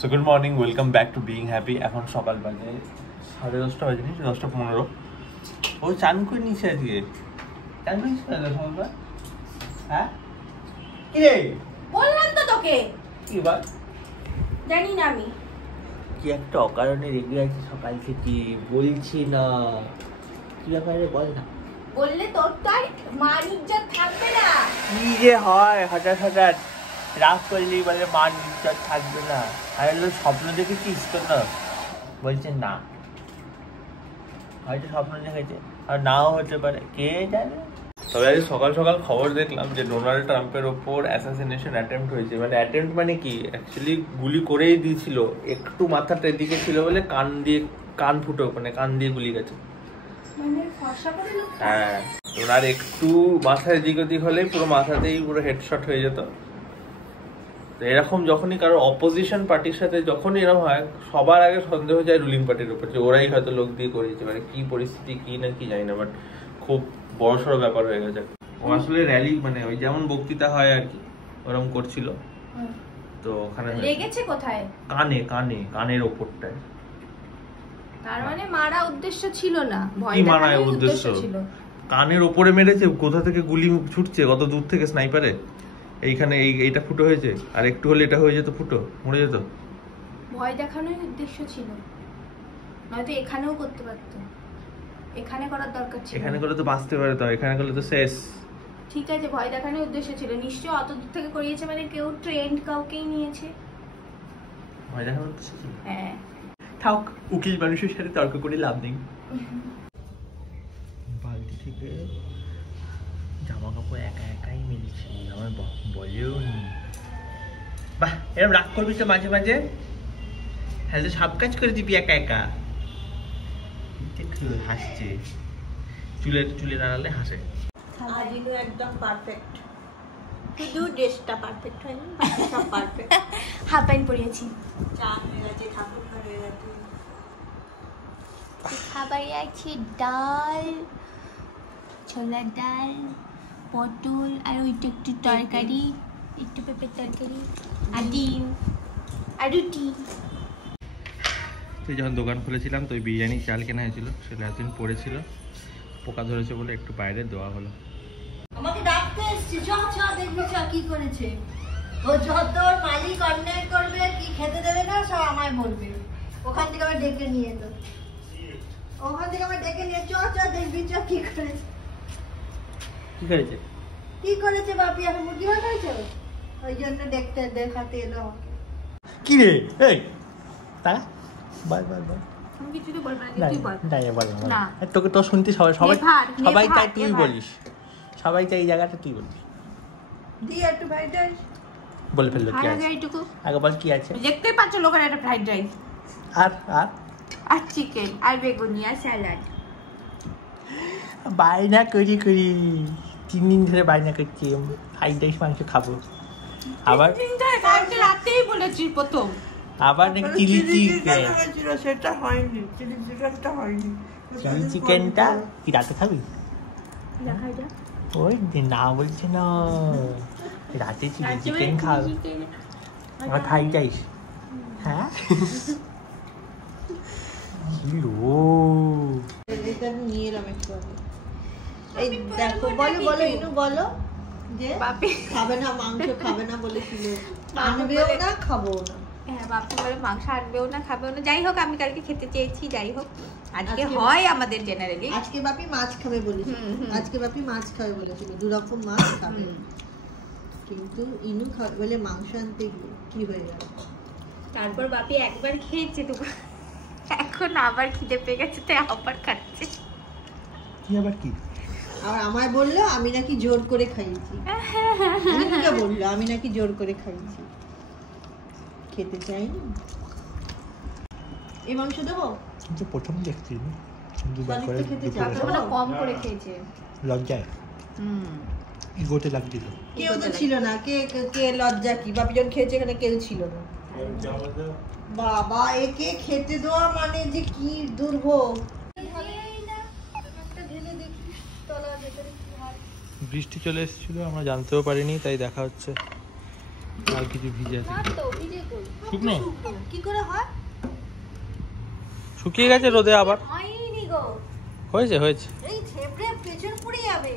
So good morning, welcome back to being happy. এখন সকাল বাজে 10:30 বাজে, 10:15। ও চান করে নিচ্ছে আজকে। চান করে নিচ্ছে সকালবেলা? হ্যাঁ কি রে? বললাম তো তোকে। কি বল? জানি না আমি কি একটা অকারণে রেগে আছি সকাল থেকে, বলছি না কি ব্যাপারে বল না। বললে তোর তার মান ইজ্জত থাকবে না। কি যে হয় হঠাৎ হঠাৎ রাগ করলেই বলে মান ইজ্জত থাকবে না। আর স্বপ্ন দেখেছিস তো? না বলছে না, হয়তো স্বপ্ন দেখেছে আর নাও হতে পারে, কে জানে। তবে আজ সকাল সকাল খবর দেখলাম যে ডোনাল্ড ট্রাম্পের ওপর অ্যাসাসিনেশন অ্যাটেম্প্ট হয়েছে। মানে অ্যাটেম্প্ট মানে কি, অ্যাকচুয়ালি গুলি করেই দিয়েছিল, একটু মাথাটা এদিকে ছিল বলে কান ফুটো, মানে কান দিয়ে গুলি গেছে। হ্যাঁ, ওনার একটু মাথায় এদিক ওদিক হলে পুরো মাথাতেই পুরো হেডশট হয়ে যেত। তো এরকম যখনই কারো অপোজিশন পার্টির সাথে যখনই এরকম হয়, সবার আগে সন্দেহ যায় রুলিং পার্টির উপর, যে ওরাই হয়তো লোক দিয়ে করিয়েছে। মানে কি পরিস্থিতি কি না কি জানি না, বাট খুব বড়সড় ব্যাপার হয়ে গেছে। ও আসলে র্যালি, মানে ওই যেমন বক্তৃতা হয় আর কি, ওরকম করছিল। তো ওখানে লেগেছে কোথায়? কানের ওপরটায়। তার মানে মারা উদ্দেশ্য ছিল না, ভয় দেখানোর দেখানোর উদ্দেশ্য ছিল। কানের ওপরে মেরেছে, কোথা থেকে গুলি ছুটছে কত দূর থেকে স্নাইপারে। এইখানে এইটা ফুটো হয়েছে, আর একটু হলে এটা হয়ে যেত, ফুটো মরে যেত। ভয় দেখানোর উদ্দেশ্য ছিল, নয়তো এখানেও করতে পারতো। এখানে করার দরকার ছিল। এখানে করলে তো বাঁচতে পারে, তো এখানে করলে তো শেষ। ঠিক আছে, ভয় দেখানোর উদ্দেশ্য ছিল, নিশ্চয়ই অত দূর থেকে করিয়েছে, মানে কেউ ট্রেন্ড কাউকেই নিয়েছে। ভয় দেখানোর উদ্দেশ্য ছিল। হ্যাঁ, থাক, উকিল মানুষের সাথে তর্ক করে লাভ নেই। বালতি থেকে জামা কাপড় একা একাই মিলছি, আমার বলেও নি। বাহ, এরকম রাগ করবি তো মাঝে মাঝে, তাহলে সব কাজ করে দিবি একা একা। হাসছে, চুলে নাড়ালে হাসে। আজিনো একদম পারফেক্ট, শুধু ড্রেসটা পারফেক্ট হয়নি, সব পারফেক্ট। হাফ প্যান্ট পরিয়েছি, চা হয়ে গেছে, ঠাকুর হয়ে গেছে। খাবারে আছে ডাল, ছোলার ডাল, পটল, আর ওইটা একটু তরকারি, একটু পেঁপের তরকারি, আর ডিম, আর রুটি। তুই যখন দোকান খুলেছিলাম তো ওই বিরিয়ানি চাল কেনা হয়েছিল, সেটা এতদিন পড়েছিল, পোকা ধরেছে বলে একটু বাইরে দেওয়া হলো। আমাকে ডাকতে এসছি, চ দেখবি চ কি করেছে। ও যত মালিক অন্যায় করবে, কি খেতে দেবে না, সব আমায় বলবে। ওখান থেকে আমার ডেকে নিয়ে এলো, ওখান থেকে আমার ডেকে নিয়ে চ দেখবি চ কি করেছে। কি করেছে বাপি, আমি মুরগি বানাইছে, ওই জন্য দেখাতে এলো আমাকে। কি রে এই তারা বল আমি কিছু তো বলবো না, তুই বল। না, তোকে তো শুনতে সবাই চাই তুই বলিস, সবাই চাই এই জায়গাটা তুই বলিস। দি একটু ফ্রাইড রাইস বলে ফেললো কি আছে, এইটুকু আগে বল কি আছে। দেখতেই পাচ্ছ লোকের একটা ফ্রাইড রাইস, আর চিকেন, আর বেগুনি, আর স্যালাড। বায়না করি 3 দিন ধরে বায়না করছি ফ্রাইড রাইস মাংস খাবো। আবার রাতেই বলেছি প্রথম, আবার নাকি চিলি চিকেন, সেটা হয়নি, চিলি চিকেনটা হয়নি। চিলি চিকেনটা কি রাতে খাবি? দেখাই যা ওই না বলছে না, রাতে চিলি চিকেন খাবি, আবার ফ্রাইড রাইস। হ্যাঁ নিয়ে এলাম একটু আগে। এই দেখো, বলো ইনু, বলো যে বাপি খাবে না, মাংস খাবে না বলেছিল, আনবেও না, খাবো না। হ্যাঁ, বাপি বলে মাংস আনবেও না, খাবেও না। যাই হোক, আমি কালকে খেতে চেয়েছি, যাই হোক আজকে হয় আমাদের জেনারেলি। আজকে বাপি মাছ খাবে বলেছিল, আজকে বাপি মাছ খাবে বলেছিল, 2 রকম মাছ খাবে, কিন্তু ইনু খাবে বলে মাংস আনতে গিয়ে কি হয়ে গেল। তারপর বাপি একবার খেয়েছে তো, এখন আবার খিদে পেয়ে গেছে, তাই আবার খাচ্ছে। কি আবার কি? আর আমায় বললো আমি নাকি জোর করে খাইয়েছি, ইনুকে বললো আমি নাকি জোর করে খাইয়েছি, খেতে চাইনি। এই মাংস দেবো? কিন্তু প্রথম দেখছি কম করে খেয়েছে, লজ্জায় ইগোতে লাগছিল। কেউ তো ছিল না, কে লজ্জা কি, বাপি যখন খেয়েছে এখানে কেউ ছিল না। বাবা, একে খেতে দেওয়া মানে যে কি দুর্ভোগ। বৃষ্টি চলে এসেছিল, আমরা জানতেও পারিনি, তাই দেখা হচ্ছে আর কিছু ভিজে আছে। শুকনো কি করে হয়? শুকিয়ে গেছে রোদে আবার। হয়নি গো। হয়েছে হয়েছে। এই ছেপড়ে পেছন পড়ে যাবে।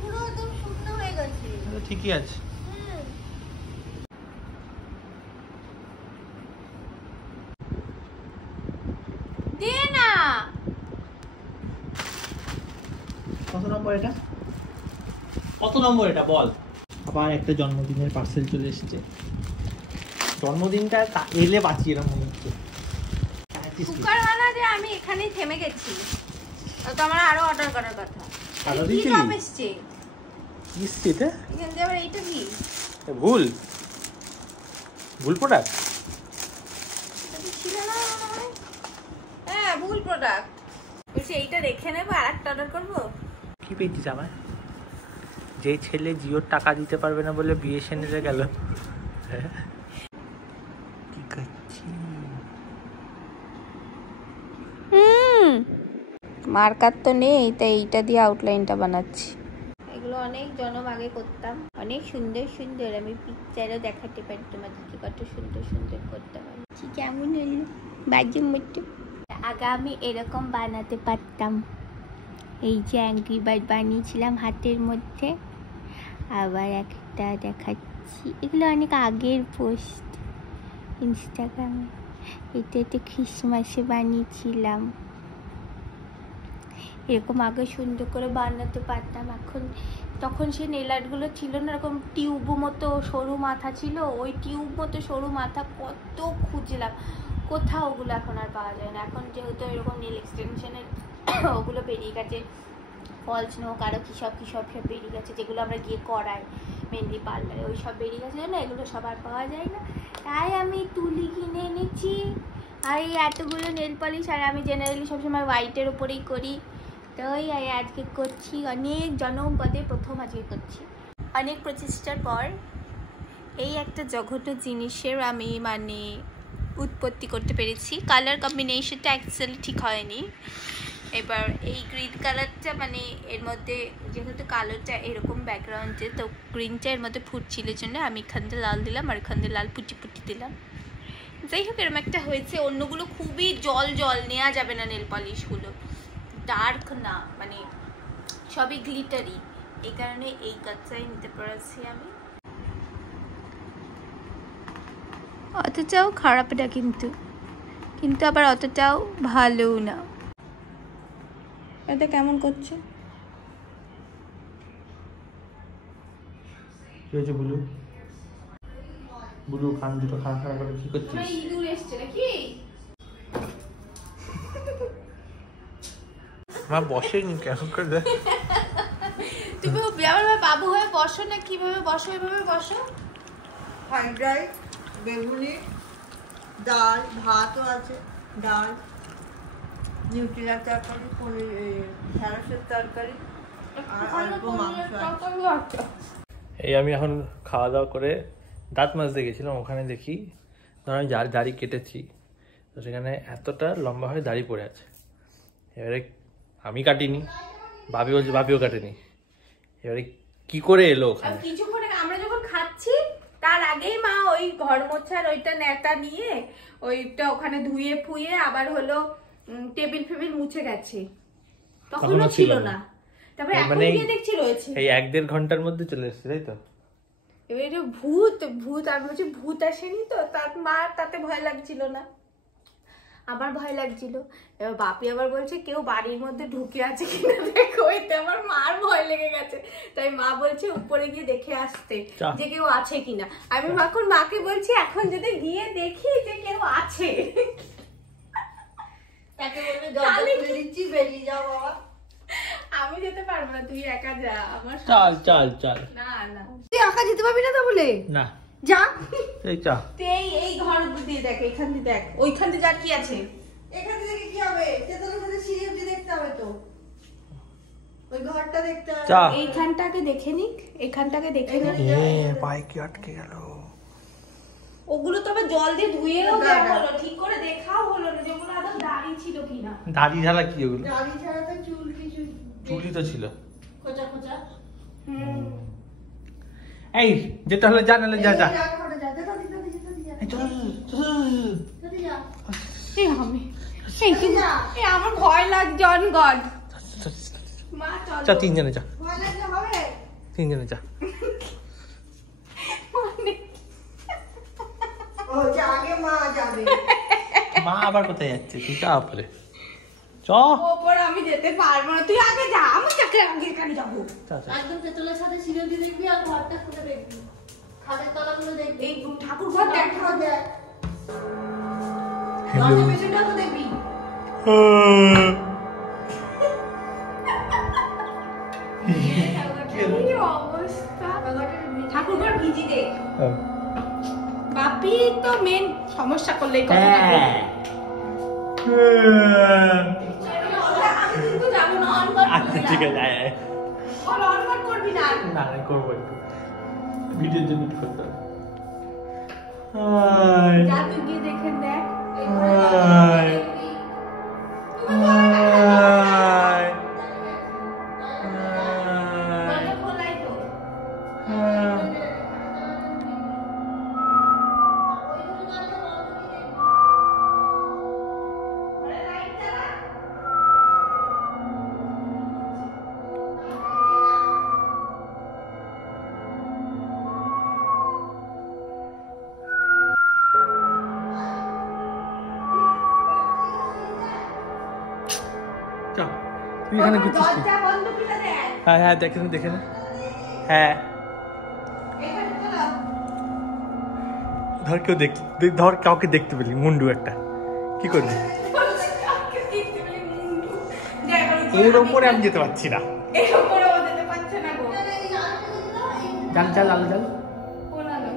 পুরো একদম শুকনো হয়ে গেছে। ঠিকই আছে। দে না। কত নম্বর এটা? কত নম্বর এটা বল? আবার একটা জন্মদিনের পার্সেল চলে এসেছে। জন্মদিনটা এলে বাঁচি এরকম মনে হচ্ছে। কুকার বানা যে আমি এখানেই থেমে গেছি। তো আমার আরো অর্ডার করার কথা। আরো কি দিয়েছিলি? কাপ এসছে? ইসছে এটা এখান থেকে আবার এইটা কি? ভুল ভুল প্রোডাক্ট। এটা তো ছিল না মনে হয়। হ্যাঁ ভুল প্রোডাক্ট। বলছি এইটা রেখে নেবো আর একটা অর্ডার করবো। কি পেয়েছিস আমার? যে ছেলে জিওর টাকা দিতে পারবে না বলে বিএসএনএল গেল। কি করছি? মার্কার তো নেই, তাই এইটা দিয়ে আউটলাইনটা বানাচ্ছি। এগুলো অনেক জনম আগে করতাম, অনেক সুন্দর সুন্দর। আমি পিকচারও দেখাতে পারি তোমাদেরকে কত সুন্দর সুন্দর করতে পারি। কেমন হলো বাজে মতো? আগে আমি এরকম বানাতে পারতাম। এই যে অ্যাংরি বার্ড বানিয়েছিলাম হাতের মধ্যে। আবার একটা দেখাচ্ছি, এগুলো অনেক আগের পোস্ট ইনস্টাগ্রামে। এটা খ্রিসমাসে বানিয়েছিলাম। এরকম আগে সুন্দর করে বানাতে পারতাম। এখন তখন সে নেল আর্টগুলো ছিল না, এরকম টিউব মতো সরু মাথা ছিল। ওই টিউব মতো সরু মাথা কত খুঁজলাম, কোথাও ওগুলো এখন আর পাওয়া যায় না। এখন যেহেতু এরকম নেল এক্সটেনশনের ওগুলো বেরিয়ে গেছে, ফলস নোক আরও কী সব বেরিয়ে গেছে, যেগুলো আমরা গিয়ে করাই মেনলি পার্লারে, ওই সব বেরিয়ে গেছে না, এগুলো সব আর পাওয়া যায় না। তাই আমি তুলি কিনে এনেছি আর এই এতগুলো নেল পলিশ। আর আমি জেনারেলি সবসময় হোয়াইটের ওপরেই করি, তো ওই আজকে করছি। অনেক জনম পদে প্রথম আজকে করছি, অনেক প্রচেষ্টার পর এই একটা জঘন্য জিনিসের আমি মানে উৎপত্তি করতে পেরেছি। কালার কম্বিনেশনটা অ্যাকচুয়ালি ঠিক হয়নি। এবার এই গ্রিন কালারটা মানে এর মধ্যে যেহেতু কালোটা এরকম ব্যাকগ্রাউন্ডে, তো গ্রিনটা এর মধ্যে ফুটছিল জন্য আমি এখান থেকে লাল দিলাম আর এখান থেকে লাল পুটি দিলাম। যাই হোক এরকম একটা হয়েছে। অন্যগুলো খুবই জল নেওয়া যাবে না নেল পলিশগুলো, ডার্ক না, মানে সবই গ্লিটারি। এই কারণে এই কাজটাই নিতে পেরেছি আমি। অতটাও খারাপ না, কিন্তু আবার অতটাও ভালো না। এটা কেমন করছে? কি হয়েছে বুলু? বুলু কান দুটো খারাপ করে কি করছিস? ইঁদুর এসছে নাকি? মা বসেনি কেমন করে দেখ। তুমি আমার বাবু হয়ে বসো না, কিভাবে বসো এভাবে বসো। ফ্রাইড রাইস, বেগুনি, ডাল, ভাতও আছে, ডাল, নিউট্রিলার তরকারি, পনির, ঢ্যাঁড়সের তরকারি আর অল্প মাংস আছে। এই আমি এখন খাওয়া দাওয়া করে দাঁত মাজতে গেছিলাম, ওখানে দেখি ধর আমি দাড়ি কেটেছি, তো সেখানে এতটা লম্বা হয়ে দাড়ি পড়ে আছে। এবারে আমি কাটিনি, ভাবি বলছে ভাবিও কাটেনি, এবারে কি করে এলো ওখানে? কিছুক্ষণ আমরা যখন খাচ্ছি তার আগেই মা ওই ঘর মোছার ওইটা নেতা নিয়ে ওইটা ওখানে ধুয়ে ফুয়ে আবার হলো টেবিল ফেবিল মুছে গেছে, তখনও ছিল না। তারপরে এখন গিয়ে দেখছি রয়েছে। এই 1-1.5 ঘন্টার মধ্যে চলে এসেছে, তাই তো? এবারে ভূত আর বলছি ভূত আসেনি তো, তার মা তাতে ভয় লাগছিল না, আমার ভয় লাগছিল। এবার বাপি আবার বলছে কেউ বাড়ির মধ্যে ঢুকে আছে কিনা দেখো, ওইতে আমার মার ভয় লেগে গেছে। তাই মা বলছে উপরে গিয়ে দেখে আসতে যে কেউ আছে কিনা। আমি এখন মাকে বলছি এখন যদি গিয়ে দেখি যে কেউ আছে, তাকে বলবে দরজা খুলে দিচ্ছি, বেরিয়ে যাও বাবা। আমি যেতে পারবো না, তুই একা যা। আমার চল না তুই একা যেতে পারবি না তো বলে না, যা। এই চা এই ঘর দিয়ে দেখ, এইখান দিয়ে দেখ, ওইখান দিয়ে যার কি আছে। এখান থেকে কি হবে? তেতলের সাথে সিঁড়ি অবধি দেখতে হবে তো, ওই ঘরটা দেখতে হবে। এইখানটাকে দেখে নিক, এইখানটাকে দেখে নিক। পায়ে কি আটকে গেল? ওগুলো তো আবার জল দিয়ে ধুয়েও দেওয়া হলো, ঠিক করে দেখাও হলো না যেগুলো আদৌ দাড়ি ছিল কিনা। দাড়ি ঝালা কি ওগুলো? দাড়ি ছাড়া তো চুল কিছু চুলই তো ছিল। খোঁচা খোঁচা। এই যেতে হলে যা, নাহলে যা যা। এই চল চল। এই আমি এই আমার ভয় লাগছে অন গড। মা চল চল তিনজনে যা, ভয় লাগলে হবে? তিনজনে যা। ও যা, আগে মা যাবে। মা আবার কোথায় যাচ্ছে? তুই যা উপরে চ। ওপর আমি যেতে পারবো না, তুই আগে যা, আমি আগে এখানে যাবো। একদম তেতলের সাথে সিঁড়ি দিয়ে দেখবি আর ঘরটা খুলে দেখবি, খাটের তলাগুলো দেখবি, এই ঠাকুর ঘর দেখা দেখ, দরজার পেছনটাও দেখবি। কি অবস্থা, ঠাকুর ঘর ভিজি দে। বাপি তো মেন সমস্যা করলেই কথা থাকে। আমি কিন্তু যাবো না, অন কর। আচ্ছা ঠিক আছে, বল অন কর করবি না। না না করবো একটু, ভিডিওর জন্য করতে হবে। যা তুই গিয়ে দেখে দেখ। দরজা খোলাই তো। তুই এখানে ঘুরছিস কি? দরজা বন্ধ করে দে। হ্যাঁ হ্যাঁ দেখে নে, দেখে নে। হ্যাঁ এখানে খোলা। ধর কেউ ধর কাউকে দেখতে পেলি, মুন্ডু একটা, কি করবি? এর ওপরে আমি যেতে পারছি না। এর উপরে ও যেতে পারছে না গো। জাল জাল আলো জাল। কোন আলো?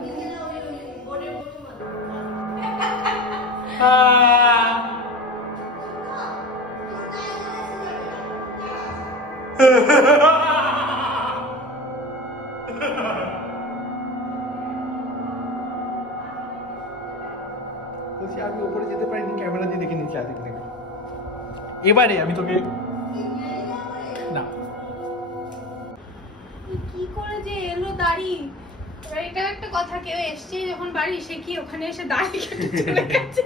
বলছি আমি ওপরে যেতে পারিনি, ক্যামেরা দিয়ে দেখে নিয়েছি আদিকে থেকে। এবারে আমি তোকে না, কি করে যে এলো দাড়ি। এবার এটা একটা কথা, কেউ এসছে যখন বাড়ি, সে কি ওখানে এসে দাড়ি কেটে চলে গেছে।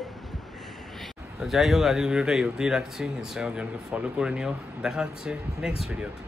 তো যাই হোক, আজকের ভিডিওটা এই অবধিই রাখছি। ইনস্টাগ্রাম জনকে ফলো করে নিও। দেখা হচ্ছে নেক্সট ভিডিওতে।